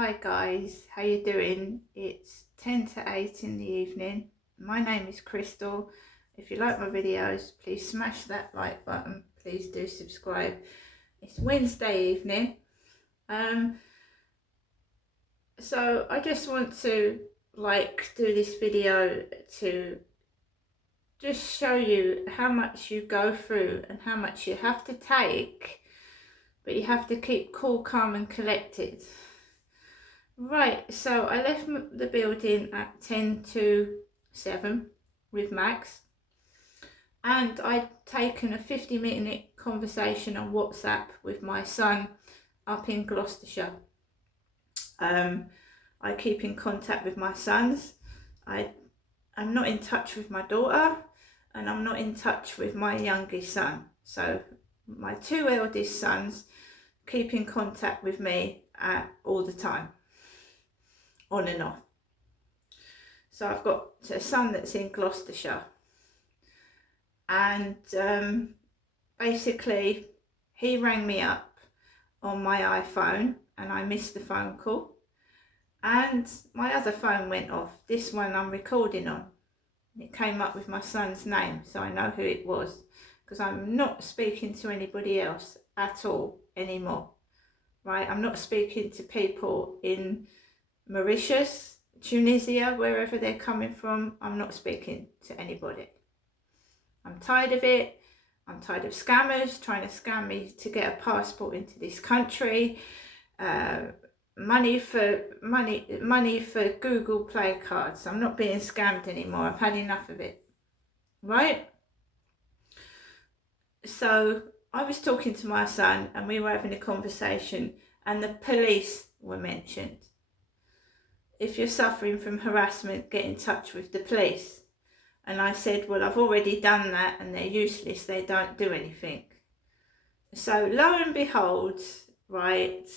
Hi guys, how you doing? It's 10 to 8 in the evening. My name is Crystal. If you like my videos, please smash that like button. Please do subscribe. It's Wednesday evening. So I just want to do this video to just show you how much you go through and how much you have to take, but you have to keep cool, calm and collected. Right, so I left the building at 10 to 7 with Max, and I'd taken a 50-minute conversation on WhatsApp with my son up in Gloucestershire. I keep in contact with my sons. I'm not in touch with my daughter, and I'm not in touch with my youngest son. So my two eldest sons keep in contact with me all the time, on and off. So I've got a son that's in Gloucestershire, and basically he rang me up on my iPhone and I missed the phone call, and my other phone went off. This one I'm recording on, it came up with my son's name, so I know who it was, because I'm not speaking to anybody else at all anymore, right? I'm not speaking to people in Mauritius, Tunisia, wherever they're coming from. I'm not speaking to anybody. I'm tired of it. I'm tired of scammers trying to scam me to get a passport into this country. Money for Google Play cards. I'm not being scammed anymore. I've had enough of it. Right? So I was talking to my son and we were having a conversation, and the police were mentioned. If you're suffering from harassment, get in touch with the police. And I said, well, I've already done that and they're useless, they don't do anything. So lo and behold, right,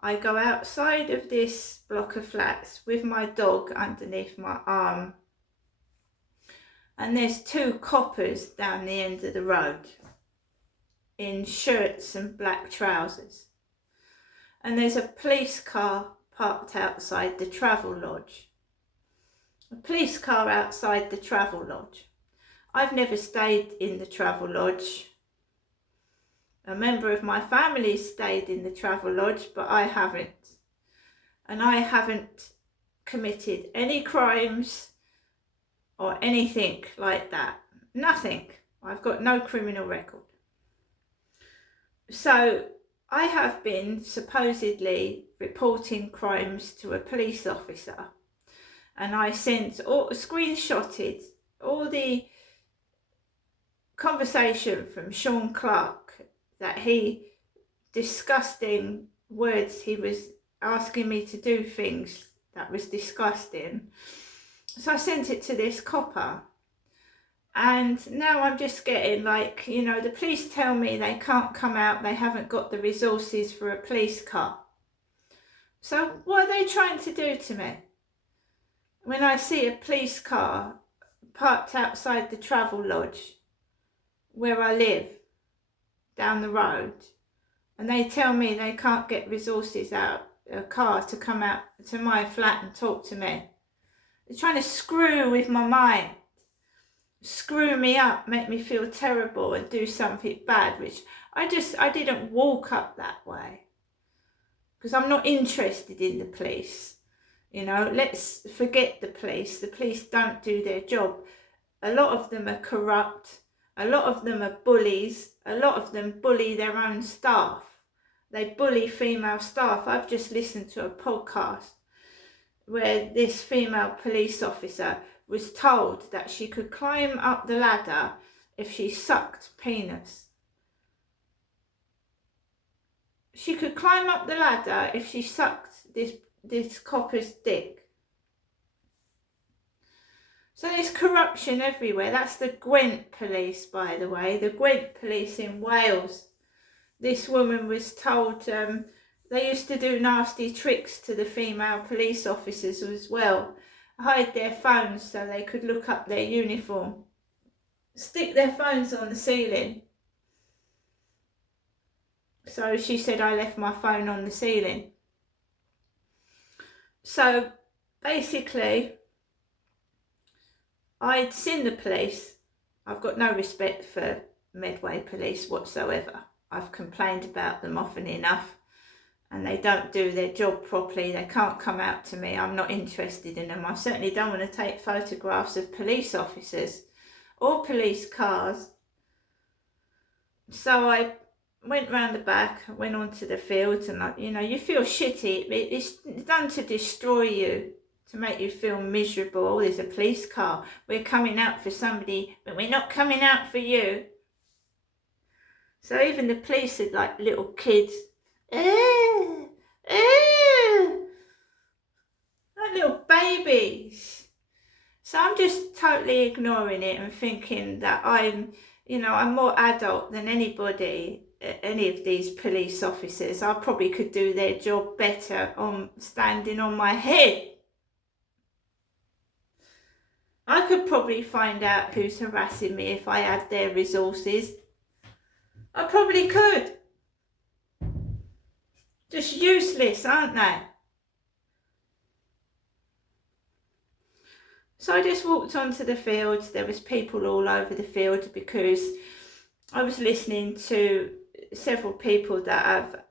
I go outside of this block of flats with my dog underneath my arm, and there's two coppers down the end of the road in shirts and black trousers. And there's a police car parked outside the Travelodge. A police car outside the Travelodge. I've never stayed in the Travelodge. A member of my family stayed in the Travelodge, but I haven't. And I haven't committed any crimes or anything like that. Nothing. I've got no criminal record. So I have been supposedly reporting crimes to a police officer, and I screenshotted all the conversation from Sean Clark, that he, disgusting words, he was asking me to do things that was disgusting. So I sent it to this copper, and now I'm just getting the police tell me they can't come out, they haven't got the resources for a police car. So what are they trying to do to me? When I see a police car parked outside the Travelodge where I live, down the road, and they tell me they can't get resources out, a car to come out to my flat and talk to me. They're trying to screw with my mind, screw me up, make me feel terrible and do something bad, which I didn't walk up that way, because I'm not interested in the police. Let's forget the police. The police don't do their job. A lot of them are corrupt. A lot of them are bullies. A lot of them bully their own staff. They bully female staff. I've just listened to a podcast where this female police officer was told that she could climb up the ladder if she sucked penis. She could climb up the ladder if she sucked this copper's dick. So there's corruption everywhere. That's the Gwent police, by the way, the Gwent police in Wales. This woman was told they used to do nasty tricks to the female police officers as well. Hide their phones so they could look up their uniform. Stick their phones on the ceiling. So she said I left my phone on the ceiling. So basically, I'd seen the police. I've got no respect for Medway police whatsoever. I've complained about them often enough, and they don't do their job properly. They can't come out to me. I'm not interested in them. I certainly don't want to take photographs of police officers or police cars. So I went round the back, went onto the fields, and you feel shitty. It's done to destroy you, to make you feel miserable. Oh, there's a police car. We're coming out for somebody, but we're not coming out for you. So even the police are like little kids. Like little babies. So I'm just totally ignoring it and thinking that I'm more adult than anybody, any of these police officers. I probably could do their job better on standing on my head. I could probably find out who's harassing me if I had their resources. I probably could. Just useless, aren't they? So I just walked onto the fields. There was people all over the field because I was listening to several people that have,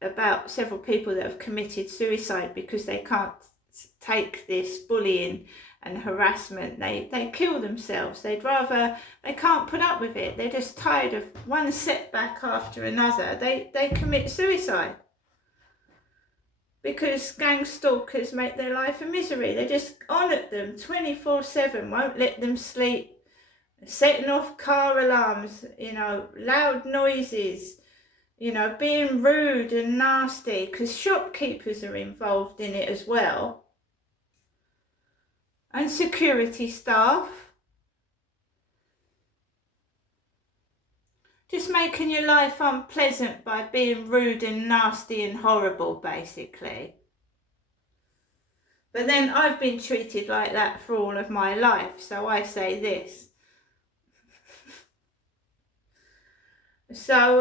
about several people that have committed suicide because they can't take this bullying and harassment. They kill themselves. They can't put up with it. They're just tired of one setback after another. They commit suicide because gang stalkers make their life a misery. They're just on at them 24/7, won't let them sleep, setting off car alarms, loud noises, being rude and nasty, because shopkeepers are involved in it as well, and security staff. Just making your life unpleasant by being rude and nasty and horrible, basically. But then I've been treated like that for all of my life, so I say this. So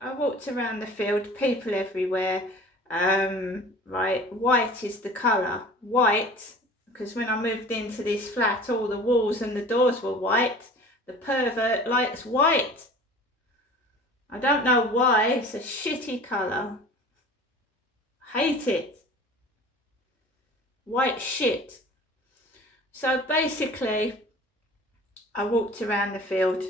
I walked around the field, people everywhere. Right, white is the colour. White, because when I moved into this flat, all the walls and the doors were white. The pervert likes white. I don't know why. It's a shitty colour. Hate it. White shit. So basically, I walked around the field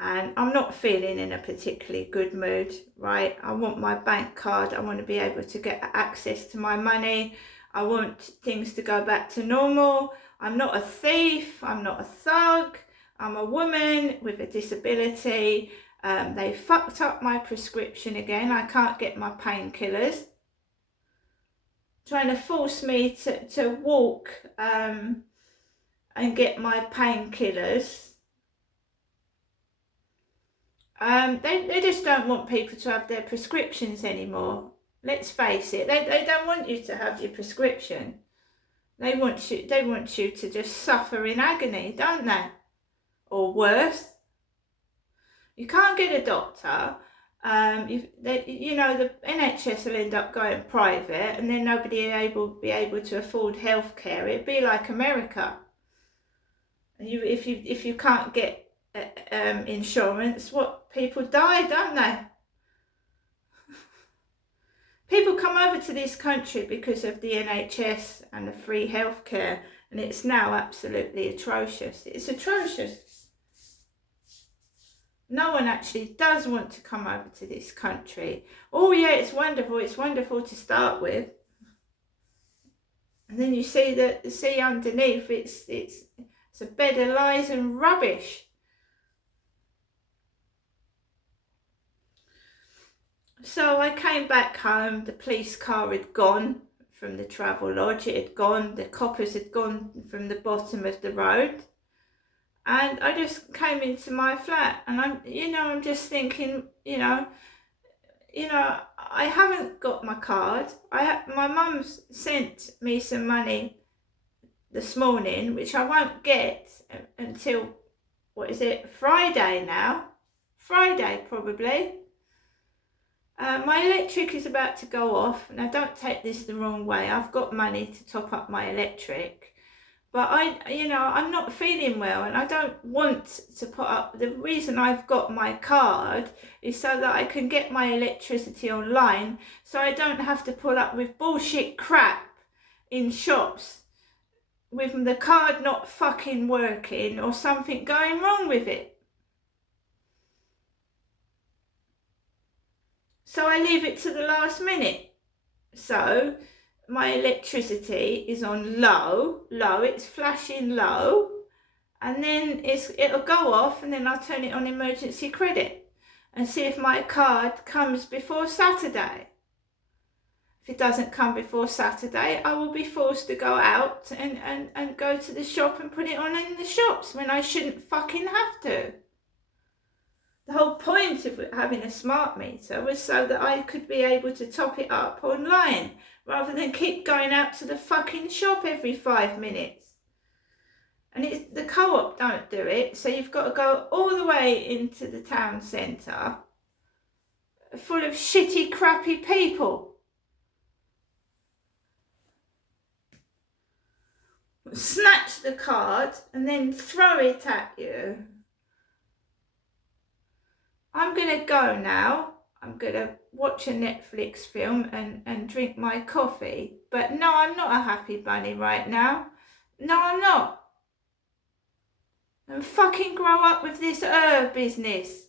and I'm not feeling in a particularly good mood, right? I want my bank card. I want to be able to get access to my money. I want things to go back to normal. I'm not a thief. I'm not a thug. I'm a woman with a disability. They fucked up my prescription again. I can't get my painkillers. Trying to force me to walk and get my painkillers. They just don't want people to have their prescriptions anymore. Let's face it, they don't want you to have your prescription. They want you to just suffer in agony, don't they? Or worse. You can't get a doctor. The NHS will end up going private, and then nobody will be able to afford healthcare. It'd be like America. And if you can't get insurance, people die, don't they? People come over to this country because of the NHS and the free healthcare, and it's now absolutely atrocious. It's atrocious. No one actually does want to come over to this country. Oh yeah, it's wonderful to start with. And then you see underneath, it's a bed of lies and rubbish. So I came back home, the police car had gone from the travel lodge, it had gone, the coppers had gone from the bottom of the road. And I just came into my flat, and I'm just thinking, I haven't got my card. My mum's sent me some money this morning, which I won't get until, Friday now? Friday, probably. My electric is about to go off. Now, don't take this the wrong way. I've got money to top up my electric. But I'm not feeling well and I don't want to put up. The reason I've got my card is so that I can get my electricity online so I don't have to pull up with bullshit crap in shops with the card not fucking working or something going wrong with it. So I leave it to the last minute. So my electricity is on low, it's flashing low, and then it'll go off, and then I'll turn it on emergency credit and see if my card comes before Saturday. If it doesn't come before Saturday, I will be forced to go out and go to the shop and put it on in the shops when I shouldn't fucking have to. The whole point of having a smart meter was so that I could be able to top it up online rather than keep going out to the fucking shop every 5 minutes. And the co-op don't do it, so you've got to go all the way into the town centre full of shitty, crappy people. Snatch the card and then throw it at you. I'm going to go now. I'm going to watch a Netflix film and drink my coffee. But no, I'm not a happy bunny right now. No, I'm not. And fucking grow up with this business.